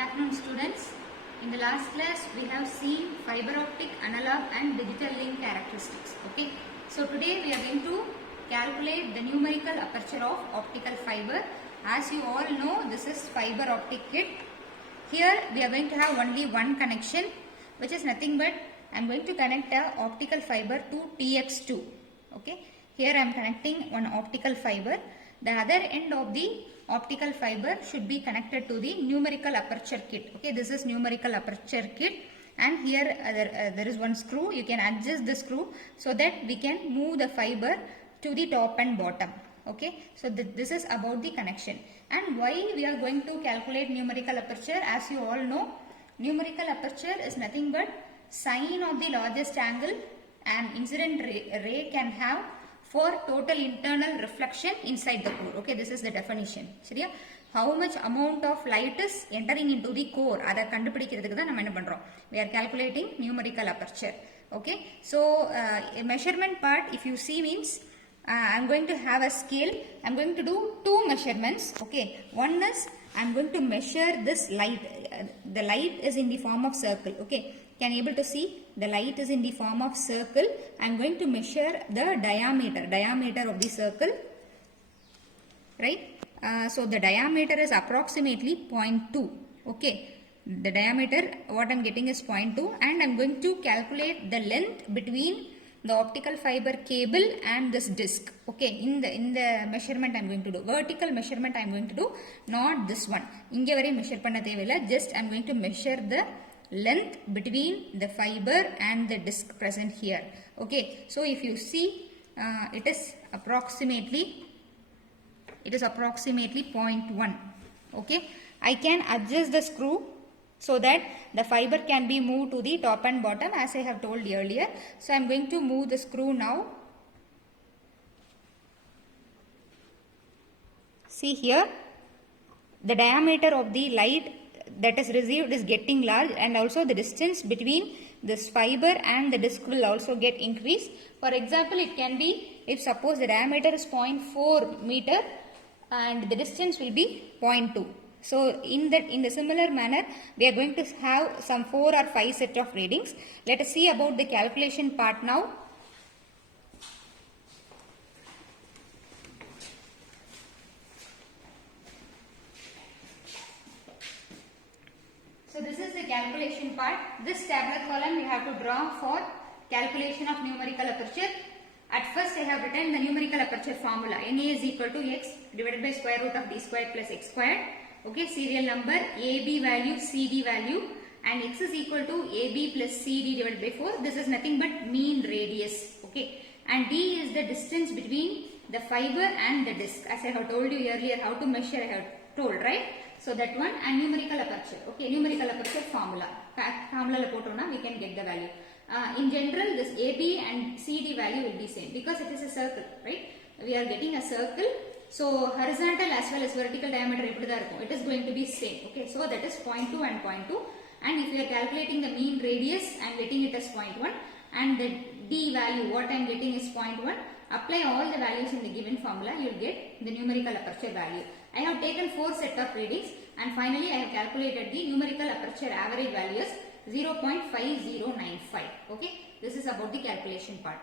afternoon students. In the last class we have seen fiber optic, analog and digital link characteristics. Okay. So today we are going to calculate the numerical aperture of optical fiber. As you all know, this is fiber optic kit. Here we are going to have only one connection, which is nothing but I am going to connect a optical fiber to TX2. Okay. Here I am connecting one optical fiber. The other end of the optical fiber should be connected to the numerical aperture kit. Okay, this is numerical aperture kit, and here there is one screw. You can adjust the screw so that we can move the fiber to the top and bottom. Okay, so this is about the connection. And why we are going to calculate numerical aperture? As you all know, numerical aperture is nothing but sine of the largest angle and incident ray can have for total internal reflection inside the core. Okay, this is the definition. சரியா? How much amount of light is entering into the core? அதை கண்டுபிடிக்கிறதுக்கு தான் நம்ம என்ன பண்றோம்? We are calculating numerical aperture. Okay, so measurement part, if you see, means I am going to have a scale. I am going to do two measurements. Okay, one is I am going to measure this light. The light is in the form of circle. Okay, can you able to see? The light is in the form of circle. I am going to measure the diameter of the circle, right? So the diameter is approximately 0.2. Okay, the diameter what I am getting is 0.2, and I am going to calculate the length between the optical fiber cable and this disc. Okay, in the measurement I am going to do vertical measurement. I am going to do not this one. இங்க வரை measure பண்ண தேவையில்லை. Just I am going to measure the length between the fiber and the disc present here. Okay, so if you see, it is approximately 0.1. Okay, I can adjust the screw so that the fiber can be moved to the top and bottom, as I have told earlier. So I am going to move the screw now. See here, the diameter of the light that is received is getting large, and also the distance between this fiber and the disc will also get increased. For example, it can be, if suppose the diameter is 0.4 meter and the distance will be 0.2. So in the similar manner, we are going to have some 4 or 5 set of readings. Let us see about the calculation part now. So this is the calculation part. This tabular column you have to draw for calculation of numerical aperture. At first I have written the numerical aperture formula. Na is equal to x divided by square root of d squared plus x squared. Okay, serial number, AB value, CD value, and x is equal to AB plus CD divided by 4. This is nothing but mean radius. Okay, and d is the distance between the fiber and the disc. As I have told you earlier, how to measure I have told, right? So that one, and numerical aperture. Okay, numerical aperture formula. Formula we can get the value. In general, this AB and CD value will be same because it is a circle, right? We are getting a circle. So horizontal as well as vertical diameter, it is going to be same. Okay, so that is 0.2 and 0.2. And if we are calculating the mean radius, I am getting it as 0.1, and the D value what I am getting is 0.1. Apply all the values in the given formula, you will get the numerical aperture value. I have taken 4 set of readings, and finally I have calculated the numerical aperture average value as 0.5095. Okay, this is about the calculation part.